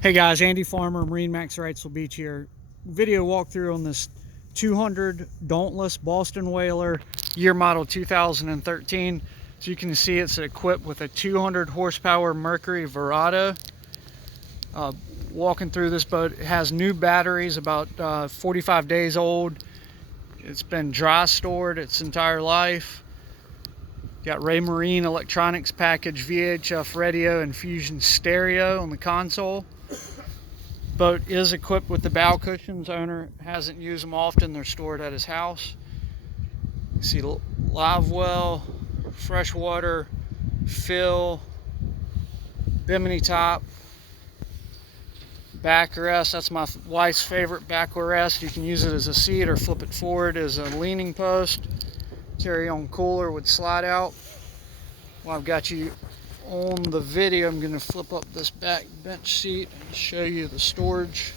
Hey guys, Andy Farmer, MarineMax Wrightsville Beach here. Video walkthrough on this 200 Dauntless Boston whaler, year model 2013. So you can see it's equipped with a 200 horsepower Mercury Verado. Walking through this boat, it has new batteries, about 45 days old. It's been dry stored its entire life. Got Raymarine electronics package, VHF radio, and Fusion stereo on the console. Boat is equipped with the bow cushions. Owner hasn't used them often. They're stored at his house. You see live well, freshwater, fill, bimini top, backrest. That's my wife's favorite backrest. You can use it as a seat or flip it forward as a leaning post. Carry-on cooler would slide out. While I've got you on the video, I'm going to flip up this back bench seat and show you the storage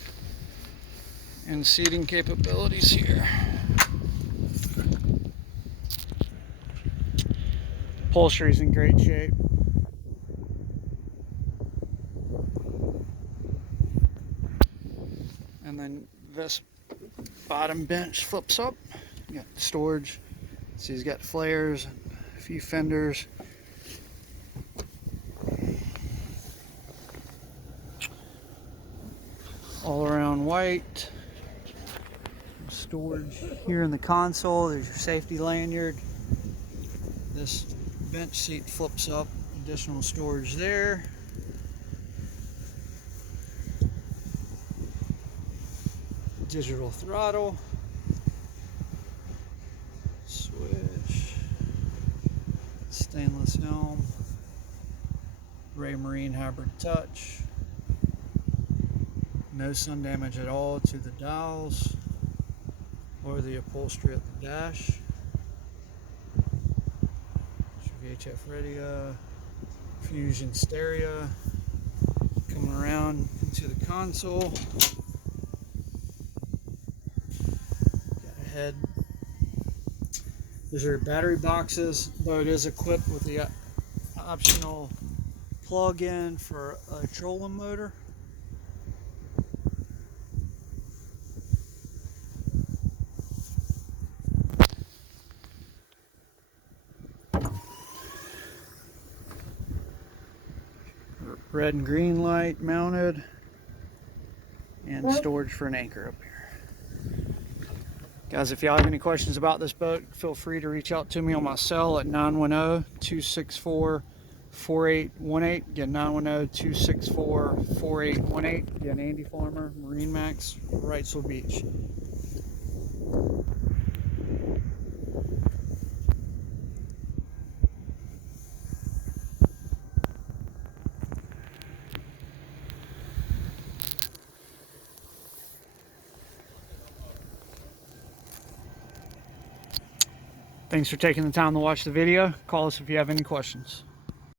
and seating capabilities here. Upholstery's in great shape. And then this bottom bench flips up. You got storage. See, he's got flares and a few fenders. All around white. Storage here in the console. There's your safety lanyard. This bench seat flips up. Additional storage there. Digital throttle. Switch. Stainless helm. Raymarine Hybridtouch. No sun damage at all to the dials or the upholstery at the dash. VHF radio, Fusion stereo. Coming around into the console. Got a head. These are battery boxes. Boat is equipped with the optional plug-in for a trolling motor. Red and green light mounted, and storage for an anchor up here. Guys, if y'all have any questions about this boat, feel free to reach out to me on my cell at 910-264-4818. Again, 910-264-4818. Again, Andy Farmer, MarineMax, Wrightsville Beach. Thanks for taking the time to watch the video. Call us if you have any questions.